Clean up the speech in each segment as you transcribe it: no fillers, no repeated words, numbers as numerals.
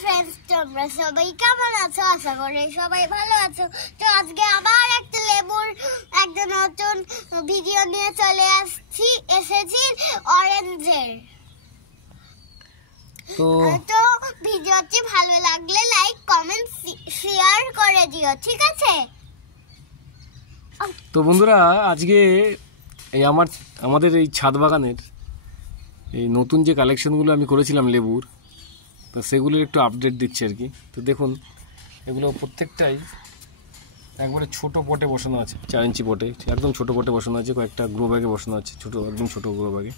Friends তোমরা সবাই কেমন আছো? আশা করি সবাই ভালো আছো। তো আজকে আবার একটা লেবুর একটা নতুন ভিডিও নিয়ে চলে এসেছি অরেঞ্জের। তো ভিডিওটি ভালো লাগলে লাইক কমেন্ট শেয়ার করে দিও, ঠিক আছে? তো বন্ধুরা, আজকে এই আমাদের এই ছাদ বাগানের এই নতুন যে কালেকশনগুলো আমি করেছিলাম লেবুর, তো সেগুলোর একটু আপডেট দিচ্ছি আর কি। তো দেখুন, এগুলো প্রত্যেকটাই একবারে ছোট পটে বসানো আছে, 4 ইঞ্চি পটে, একদম ছোট পটে বসানো আছে, কয়েকটা গ্রো ব্যাগে বসানো আছে, একদম ছোট গ্রো ব্যাগে।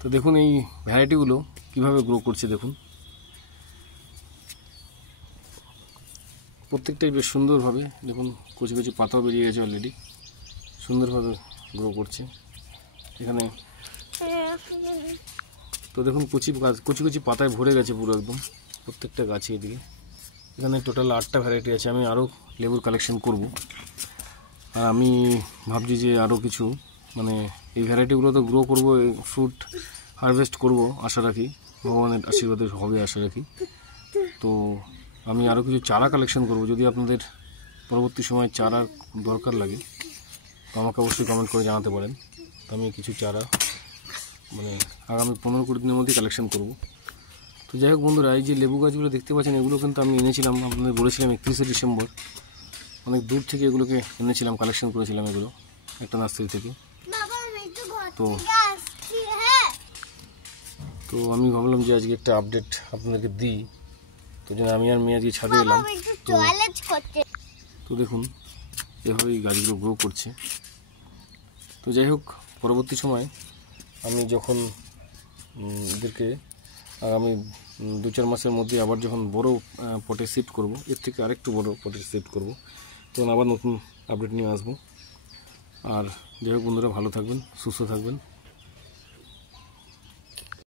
তো দেখুন এই ভ্যারাইটিগুলো কীভাবে গ্রো করছে। দেখুন প্রত্যেকটাই বেশ সুন্দরভাবে, দেখুন কুচি কুচি পাতাও বেরিয়ে গেছে অলরেডি, সুন্দরভাবে গ্রো করছে এখানে। তো দেখুন কুচি কুচি পাতায় ভরে গেছে পুরো একদম প্রত্যেকটা গাছে। এদিকে এখানে টোটাল 8টা ভ্যারাইটি আছে। আমি আরও লেবুর কালেকশন করব, আর আমি ভাবছি যে আরও কিছু মানে এই ভ্যারাইটিগুলো তো গ্রো করব, ফ্রুট হারভেস্ট করব আশা রাখি, ভগবানের আশীর্বাদে হবে আশা রাখি। তো আমি আরও কিছু চারা কালেকশন করব। যদি আপনাদের পরবর্তী সময় চারা দরকার লাগে তো আমাকে অবশ্যই কমেন্ট করে জানাতে পারেন। তো আমি কিছু চারা মানে আগামী 15-20 দিনের মধ্যে কালেকশন করব। তো যাই হোক বন্ধুরা, এই যে লেবু গাছগুলো দেখতে পাচ্ছেন, এগুলো কিন্তু আমি এনেছিলাম, আপনাদের বলেছিলাম 31শে ডিসেম্বর, অনেক দূর থেকে এগুলোকে এনেছিলাম, কালেকশন করেছিলাম এগুলো একটা নার্সারি থেকে। তো আমি ভাবলাম যে আজকে একটা আপডেট আপনাদেরকে দিই, তো জন্য আমি আর মেয়ে আজকে ছাদে এলাম। তো দেখুন এভাবে এই গাছগুলো গ্রো করছে। তো যাই হোক, পরবর্তী সময় আমি যখন এদেরকে আগামী 2-4 মাসের মধ্যে আবার যখন বড় পটে শিফট করব, এর থেকে আরেকটু বড় পটে শিফট করব, তখন আবার নতুন আপডেট নিয়ে আসবো। আর যাই হোক বন্ধুরা, ভালো থাকবেন, সুস্থ থাকবেন।